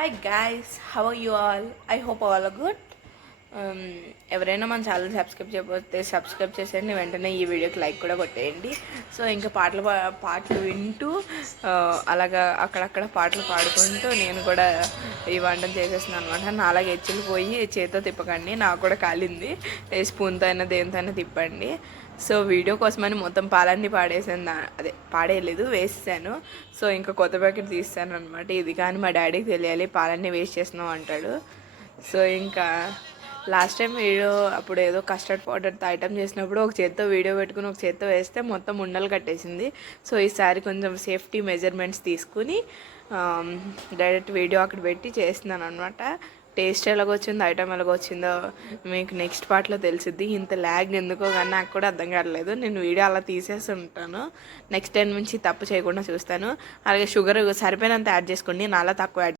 Hi guys, how are you all? I hope all are good. ఎవరైనా మన channel subscribe చేయకపోతే subscribe చేసేయండి, వెంటనే ఈ వీడియోకి లైక్ కూడా కొట్టేయండి. సో ఇంకా పాటలు వింటూ అలాగా అక్కడక్కడ పాటలు పాడుకుంటూ నేను కూడా ఈ వంటను చేసేస్తున్నాను అనమాట. నా అలాగే ఎచ్చులు పోయి చేతితో తిప్పకండి, నాకు కూడా కాలింది. స్పూన్తో అయినా దేనితో అయినా తిప్పండి. సో వీడియో కోసమని మొత్తం పాలన్నీ పాడేసాను, అదే పాడేయలేదు, వేసేసాను. సో ఇంకా కొత్త ప్యాకెట్ తీస్తాను అనమాట. ఇది కానీ మా డాడీకి తెలియాలి, పాలన్నీ వేస్ట్ చేసినావు అంటాడు. సో ఇంకా లాస్ట్ టైం వీడియో అప్పుడు ఏదో కస్టర్డ్ పౌడర్తో ఐటమ్ చేసినప్పుడు ఒక చేత్తో వీడియో పెట్టుకుని ఒక చేత్తో వేస్తే మొత్తం ఉండలు కట్టేసింది. సో ఈసారి కొంచెం సేఫ్టీ మెజర్మెంట్స్ తీసుకుని డైరెక్ట్ వీడియో అక్కడ పెట్టి చేస్తున్నాను అనమాట. టేస్ట్ ఎలాగొచ్చిందో, ఐటమ్ ఎలాగొచ్చిందో మీకు నెక్స్ట్ పార్ట్లో తెలిసిద్ది. ఇంత ల్యాగ్ ఎందుకో కానీ నాకు కూడా అర్థం కావట్లేదు. నేను వీడియో అలా తీసేసి ఉంటాను. నెక్స్ట్ టైం నుంచి తప్పు చేయకుండా చూస్తాను. అలాగే షుగర్ సరిపోయినంత యాడ్ చేసుకోండి, నాలా తక్కువ యాడ్